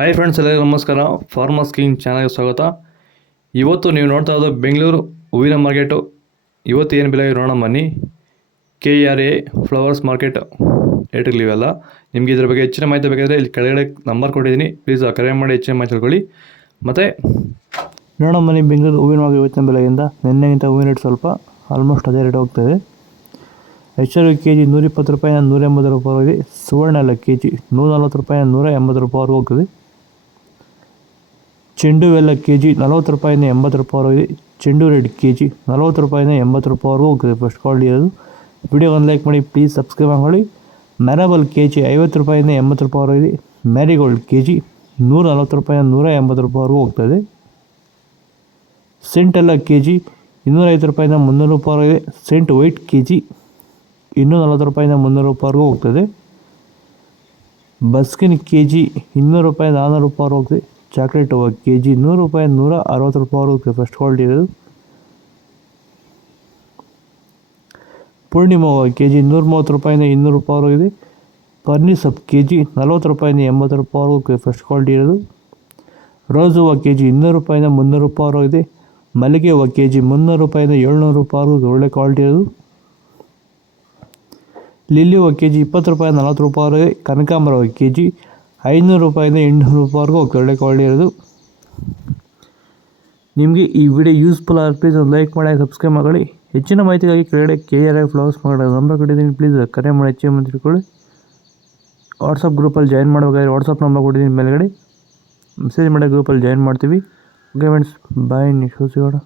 Hi friends, ಎಲ್ಲರಿಗೂ ನಮಸ್ಕಾರ. Farmers king ಚಾನಲ್ಗೆ ಸ್ವಾಗತ. ಇವತ್ತು ನೀವು ನೋಡ್ತಾ ಇರೋದು ಬೆಂಗಳೂರು ಹೂವಿನ ಮಾರ್ಕೆಟು. ಇವತ್ತು ಏನು ಬೆಲೆ ನೋಡೋಣ ಬನ್ನಿ. KRA ಫ್ಲವರ್ಸ್ ಮಾರ್ಕೆಟ್ ರೇಟ್ಗಳಿವೆಲ್ಲ. ನಿಮಗೆ ಇದ್ರ ಬಗ್ಗೆ ಹೆಚ್ಚಿನ ಮಾಹಿತಿ ಬೇಕಾದರೆ ಇಲ್ಲಿ ಕೆಳಗಡೆ ನಂಬರ್ ಕೊಟ್ಟಿದ್ದೀನಿ, ಪ್ಲೀಸ್ ಕರೆ ಮಾಡಿ ಹೆಚ್ಚಿನ ಮಾಹಿತಿ ತಿಳ್ಕೊಳ್ಳಿ. ಮತ್ತು ನೋಡೋಣ ಬನ್ನಿ, ಬೆಂಗಳೂರು ಹೂವಿನ ಮಾರ್ಕೆಟ್ ಇವತ್ತಿನ ಬೆಲೆಗಿಂತ ನಿನ್ನೆಗಿಂತ ಹೂವಿನ ರೇಟ್ ಸ್ವಲ್ಪ ಆಲ್ಮೋಸ್ಟ್ ಅದೇ ರೇಟ್ ಹೋಗ್ತಾಯಿದೆ. HR KG 120 ರೂಪಾಯಿನ 180 ರೂಪಾಯಿ. ಸುವರ್ಣ ಎಲ್ಲ KG 140 ರೂಪಾಯಿನ 180 ರೂಪಾಯಿವರೆಗೂ ಹೋಗ್ತದೆ. ಚೆಂಡು ಎಲ್ಲ KG 40 ರೂಪಾಯಿನ 80 ರೂಪಾಯಿವರೆಗಿದೆ. ಚೆಂಡು ರೆಡ್ KG 40 ರೂಪಾಯಿನ 80 ರೂಪಾಯಿವರೆಗೂ ಹೋಗ್ತದೆ. ಫಸ್ಟ್ ಕ್ವಾಲಿಟಿ ಇರೋದು. ವಿಡಿಯೋ ಒಂದು ಲೈಕ್ ಮಾಡಿ, ಪ್ಲೀಸ್ ಸಬ್ಸ್ಕ್ರೈಬ್ ಮಾಡಿ. ಮ್ಯಾರಬಲ್ KG 50 ರೂಪಾಯಿನ 80 ರೂಪಾಯಿವರೆಗಿದೆ. ಮ್ಯಾರಿಗೋಲ್ಡ್ KG 140 ರೂಪಾಯಿನ 180 ರೂಪಾಯಿವರೆಗೂ ಹೋಗ್ತದೆ. ಸೆಂಟ್ ಎಲ್ಲ KG 250 ರೂಪಾಯಿನ 300 ರೂಪಾಯಿವರೆಗಿದೆ. ಸೆಂಟ್ ವೈಟ್ KG 240 ರೂಪಾಯಿನ 300 ರೂಪಾಯಿವರೆಗೂ ಹೋಗ್ತದೆ. ಬಸ್ಕಿನ್ KG 200 ರೂಪಾಯಿ 400 ರೂಪಾಯಿ ಹೋಗ್ತದೆ. ಚಾಕ್ಲೇಟ್ ಹೂವು KG 100 ರೂಪಾಯಿ 160 ರೂಪಾಯಿ ಹೋಗ್ತದೆ. ಫಸ್ಟ್ ಕ್ವಾಲಿಟಿ ಇರೋದು. ಪೂರ್ಣಿಮಾ ಹೂವು KG 130 ರೂಪಾಯಿನ 200 ರೂಪಾಯಿ ಹೋಗಿದೆ. ಪರ್ನಿ ಸೊಪ್ಪು KG 40 ರೂಪಾಯಿನ 80 ರೂಪಾಯಿ ಹೋಗ್ತದೆ. ಫಸ್ಟ್ ಕ್ವಾಲಿಟಿ ಇರೋದು. ರೋಸ್ ಹೂವು KG 200 ರೂಪಾಯಿನ 300 ರೂಪಾಯಿ ಹೋಗಿದೆ. ಮಲ್ಲಿಗೆ ಹೂವು KG 300 ರೂಪಾಯಿನ 700 ರೂಪಾಯಿ ಒಳ್ಳೆ ಕ್ವಾಲಿಟಿ ಇರೋದು. ಲಿಲ್ಲಿ ಹೂವು KG 20 ರೂಪಾಯಿ 40 ರೂಪಾಯಿ ಹೋಗಿದೆ. ಕನಕಾಂಬರ ಹೂವು KG 500 ರೂಪಾಯಿನ 800 ರೂಪಾಯಿವರೆಗೂ ಹೋಗ್ತದೆ. ಒಳ್ಳೆ ಕ್ವಾಲಿಟಿ ಇರೋದು. ನಿಮಗೆ ಈ ವಿಡಿಯೋ ಯೂಸ್ಫುಲ್ ಆದರೆ ಪ್ಲೀಸ್ ಒಂದು ಲೈಕ್ ಮಾಡಿ, ಸಬ್ಸ್ಕ್ರೈಬ್ ಮಾಡಿ. ಹೆಚ್ಚಿನ ಮಾಹಿತಿಗಾಗಿ ಕೆಳಗಡೆ KRA ಫ್ಲವರ್ಸ್ ಮಾರ್ಕೆಟ್ ನಂಬರ್ ಕೊಟ್ಟಿದ್ದೀನಿ, ಪ್ಲೀಸ್ ಕರೆ ಮಾಡಿ ಹೆಚ್ಚಿನ ಮಾಹಿತಿ ತಿಳ್ಕೊಳ್ಳಿ. ವಾಟ್ಸಪ್ ಗ್ರೂಪಲ್ಲಿ ಜಾಯಿನ್ ಮಾಡಬೇಕಾದ್ರೆ ವಾಟ್ಸಪ್ ನಂಬರ್ ಕೊಟ್ಟಿದ್ದೀನಿ, ಮೇಲ್ಗಡೆ ಮೆಸೇಜ್ ಮಾಡಿ ಗ್ರೂಪಲ್ಲಿ ಜಾಯಿನ್ ಮಾಡ್ತೀವಿ. ಓಕೆ ಫ್ರೆಂಡ್ಸ್, ಬಾಯ್. ನೆಕ್ಸ್ಟ್ ಸಿಗೋಣ.